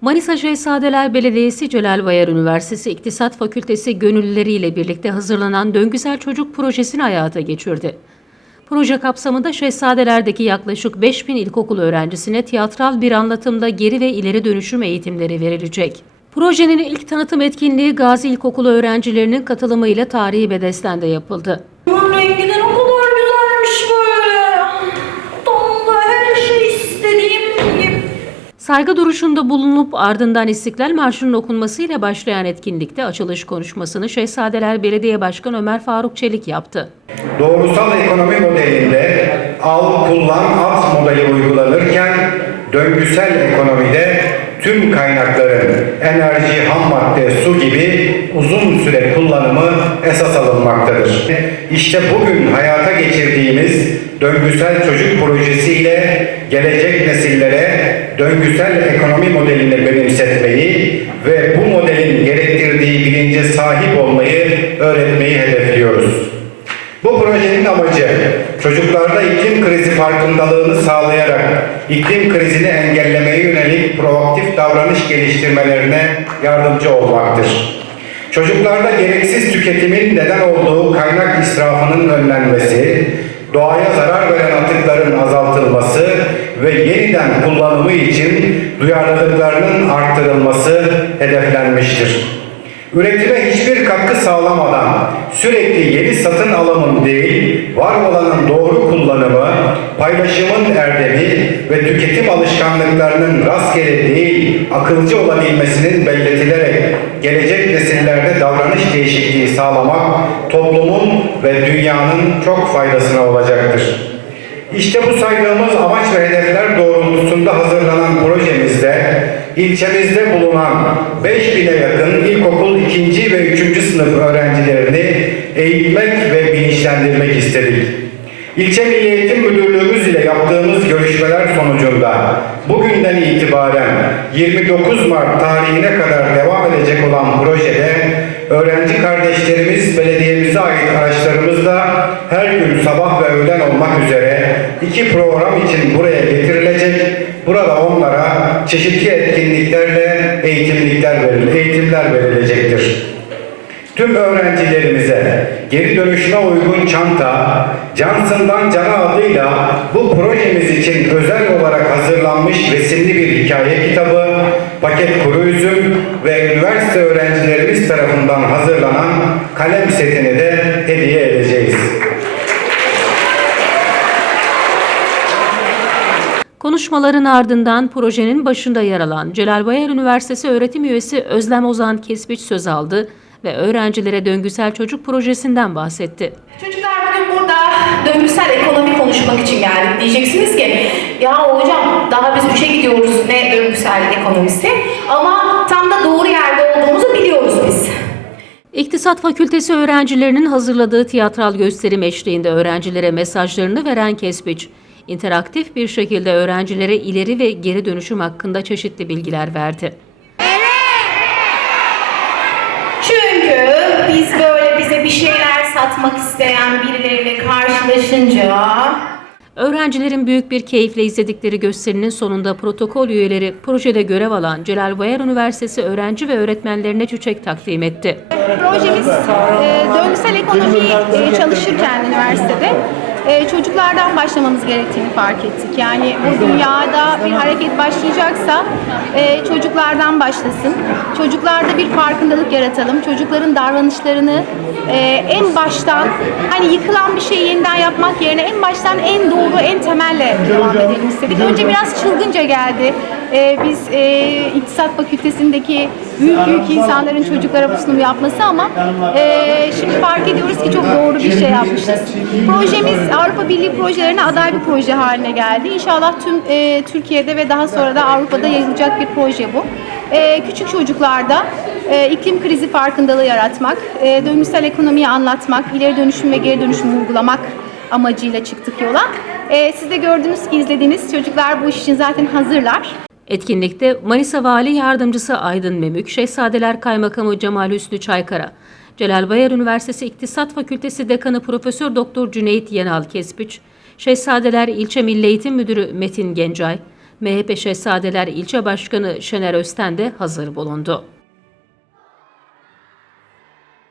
Manisa Şehzadeler Belediyesi Celal Bayar Üniversitesi İktisat Fakültesi gönüllüleriyle birlikte hazırlanan Döngüsel Çocuk Projesi'ni hayata geçirdi. Proje kapsamında Şehzadeler'deki yaklaşık 5000 ilkokul öğrencisine tiyatral bir anlatımda geri ve ileri dönüşüm eğitimleri verilecek. Projenin ilk tanıtım etkinliği Gazi İlkokulu öğrencilerinin katılımıyla tarihi Bedesten'de yapıldı. Saygı duruşunda bulunup ardından İstiklal Marşı'nın okunmasıyla başlayan etkinlikte açılış konuşmasını Şehzadeler Belediye Başkanı Ömer Faruk Çelik yaptı. Doğrusal ekonomi modelinde al, kullan, at modeli uygulanırken döngüsel ekonomide tüm kaynakların enerji, ham madde, su gibi uzun süre kullanımı esas alınmaktadır. İşte bugün hayata geçirdiğimiz döngüsel çocuk projesiyle gelecek nesillere döngüsel ekonomi modelini benimsetmeyi ve bu modelin gerektirdiği bilince sahip olmayı öğretmeyi hedefliyoruz. Bu projenin amacı çocuklarda iklim krizi farkındalığını sağlayarak iklim krizini engellemeye yönelik proaktif davranış geliştirmelerine yardımcı olmaktır. Çocuklarda gereksiz tüketimin neden olduğu kaynak israfının önlenmesi, doğaya zarar veren atıkların azaltılması ve yeniden kullanımı için duyarlılıklarının arttırılması hedeflenmiştir. Üretime hiçbir katkı sağlamadan sürekli yeni satın alımın değil, var olanın doğru kullanımı, paylaşımın erdemi ve tüketim alışkanlıklarının rastgele değil, akılcı olabilmesinin belletilerek toplumun ve dünyanın çok faydasına olacaktır. İşte bu saydığımız amaç ve hedefler doğrultusunda hazırlanan projemizde ilçemizde bulunan 5000'e yakın ilkokul 2. ve 3. sınıf öğrencilerini eğitmek ve bilinçlendirmek istedik. İlçe Milli Eğitim Müdürlüğümüz ile yaptığımız görüşmeler sonucunda bugünden itibaren 29 Mart tarihine kadar devam edecek olan projede öğrenci kardeşlerimiz belediyemize eğitimlikler veril, eğitimler verilecektir. Tüm öğrencilerimize geri dönüşüme uygun çanta, Johnson'dan Cana adıyla bu projemiz için özel olarak hazırlanmış resimli bir hikaye kitabı, paket kuru üzüm ve üniversite öğrencilerimiz tarafından hazırlanan kalem setini de hediye edeceğiz. Konuşmaların ardından projenin başında yer alan Celal Bayar Üniversitesi öğretim üyesi Özlem Ozan Kesbiç söz aldı ve öğrencilere döngüsel çocuk projesinden bahsetti. Çocuklar bugün burada döngüsel ekonomi konuşmak için geldik. Diyeceksiniz ki ya hocam daha biz üçe gidiyoruz ne döngüsel ekonomisi. Ama tam da doğru yerde olduğumuzu biliyoruz biz. İktisat Fakültesi öğrencilerinin hazırladığı tiyatral gösterim eşliğinde öğrencilere mesajlarını veren Kesbiç, interaktif bir şekilde öğrencilere ileri ve geri dönüşüm hakkında çeşitli bilgiler verdi. Çünkü biz böyle bize bir şeyler satmak isteyen birileriyle karşılaşınca Öğrencilerin büyük bir keyifle izledikleri gösterinin sonunda protokol üyeleri projede görev alan Celal Bayar Üniversitesi öğrenci ve öğretmenlerine çiçek takdim etti. Projemiz e, döngüsel ekonomi e, çalışırken üniversitede e, çocuklardan başlamamız gerektiğini fark ettik. Yani bu dünyada bir hareket başlayacaksa e, çocuklardan başlasın. Çocuklarda bir farkındalık yaratalım. Çocukların davranışlarını e, en baştan hani yıkılan bir şeyi yeniden yapmak yerine en baştan en doğru, en temelle devam edelim istedik. Önce biraz çılgınca geldi. E, biz e, İktisat Fakültesindeki büyük büyük insanların çocuklara bu sunumu yapması ama e, şimdi fark ediyoruz ki çok doğru bir şey yapmışız. Projemiz Avrupa Birliği projelerine aday bir proje haline geldi. İnşallah tüm e, Türkiye'de ve daha sonra da Avrupa'da yayılacak bir proje bu. E, küçük çocuklarda e, iklim krizi farkındalığı yaratmak, e, döngüsel ekonomiyi anlatmak, ileri dönüşüm ve geri dönüşüm uygulamak amacıyla çıktık yola. E, siz de gördünüz ki izlediğiniz çocuklar bu iş için zaten hazırlar. Etkinlikte Manisa Vali Yardımcısı Aydın Memük, Şehzadeler Kaymakamı Cemal Hüsnü Çaykara, Celal Bayar Üniversitesi İktisat Fakültesi Dekanı Profesör Doktor Cüneyt Yenal Kesbiç, Şehzadeler İlçe Milli Eğitim Müdürü Metin Gencay, MHP Şehzadeler İlçe Başkanı Şener Östen de hazır bulundu.